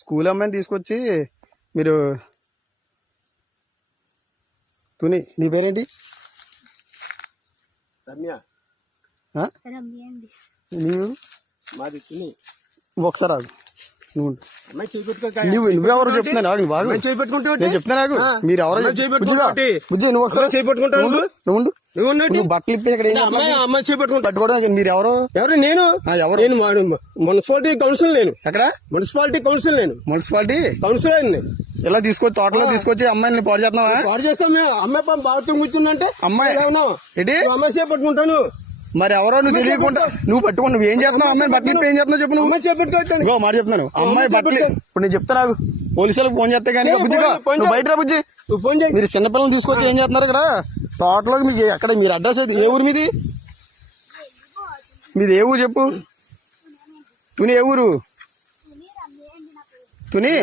School అమ్మాయిని తీసుకొచ్చి మీరు తుని నీ పేరేంటి? రమ్య. నీవు? మాది తుని. ఒకసారి ఆగు. నువ్వెవరు చెప్తున్నాను నేను చెప్తున్నాను. మీరు ఎవరో బుజ్జి నువ్వు నువ్వు బట్టలు ఇప్పి ఇక్కడ అమ్మాయి చేపట్టుకుంటా. మీరు ఎవరు? ఎవరు? నేను మున్సిపాలిటీ కౌన్సిల్. నేను ఎక్కడ? Municipality council. నేను మున్సిపాలిటీ కౌన్సిలర్. ఇలా తీసుకొచ్చి తోటలో తీసుకొచ్చి అమ్మాయిని పాడు చేస్తున్నావా? పాడు చేస్తాం మేము. అమ్మాయి బాగా కూర్చుందంటే అమ్మాయి ఏంటి అమ్మాయి చేపట్టుకుంటాను. మరి ఎవరో నువ్వు తెలియకుండా నువ్వు పట్టుకుని నువ్వు ఏం చేస్తున్నావు? అమ్మాయి బట్టలు ఏం చేస్తున్నావు చెప్పు. అమ్మాయి చేపట్టుకోవచ్చు. మాట చెప్తున్నాను. అమ్మాయి బట్టలు ఇప్పుడు నేను చెప్తాను. పోలీసులకు ఫోన్ చేస్తే కానీ బుజ్జిగా నువ్వు బయట రా బుజ్జి. మీరు చిన్నపిల్లలు తీసుకొచ్చి ఏం చేస్తున్నారు ఇక్కడ తోటలోకి? మీకు ఎక్కడ మీరు అడ్రస్ అయితే ఏ ఊరు మీది? మీది ఏ ఊరు చెప్పు. తుని ఏ ఊరు? తుని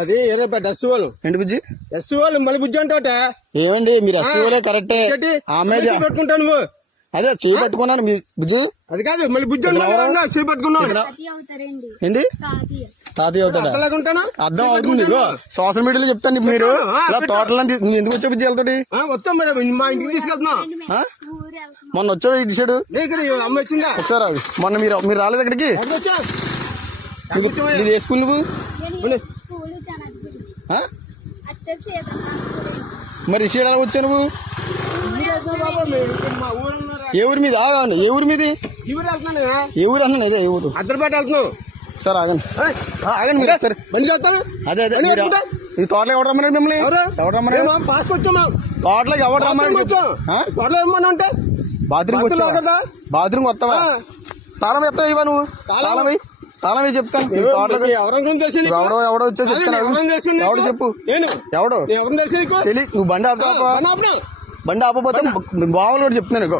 అది ఎర్రపేట ఎస్సీ వాళ్ళు. ఏంటి బుజ్జి? ఎస్సీ వాళ్ళు మళ్ళీ బుజ్జి అంటావట. ఏమండి మీరు ఎస్సీ వాళ్ళే కరెక్టే. ఆమె పెట్టుకుంటాను నువ్వు. అదే చేయి పట్టుకున్నాను మీ బుజ్జి. అది కాదు మళ్ళీ బుజ్జి చేయి పట్టుకున్నావు. ఏంటి తాతయ్య అవుతాడా? అర్థం అవుతుంది. సోషల్ మీడియాలో చెప్తాను. మీరు ఇలా తోటలో ఎందుకు వచ్చా బుజ్జి వెళ్తాడు? వస్తాం మా ఇంటికి తీసుకెళ్తున్నాం. మొన్న వచ్చాడు ఇటు సైడు. అమ్మ వచ్చిందా? ఒకసారి మొన్న మీరు రాలేదు అక్కడికి? మీరు ఏ స్కూల్ నువ్వు? మరి ఇటు సైడ్ ఎలా వచ్చా నువ్వు? ఏ ఊరి మీద? ఆగండి. ఏ ఊరి మీది? ఏ ఊరు అన్నా? ఇదే ఏ ఊరు? అద్దరిపేట వెళ్తున్నావు. సార్ ఆగండి ఆగండి మీరు సరే బండి చేస్తాను. అదే ఈ తోటలో ఎవరు రమ్మన్నారు మిమ్మల్ని? ఎవరు రమ్మన్నారు? పాస్ వచ్చాము. తోటలోకి ఎవరు రమ్మన్నారు? తోటలో ఏమన్నా అంటే బాత్రూమ్ బాత్రూమ్ వస్తావా? తాళం ఎత్తావు ఇవా నువ్వు? తాళం చెప్తాను. ఎవడో వచ్చేసి చెప్తాను. ఎవడు చెప్పు. ఎవడు తెలియదు. నువ్వు బండి ఆపకపోతే బావులు కూడా చెప్తున్నాను.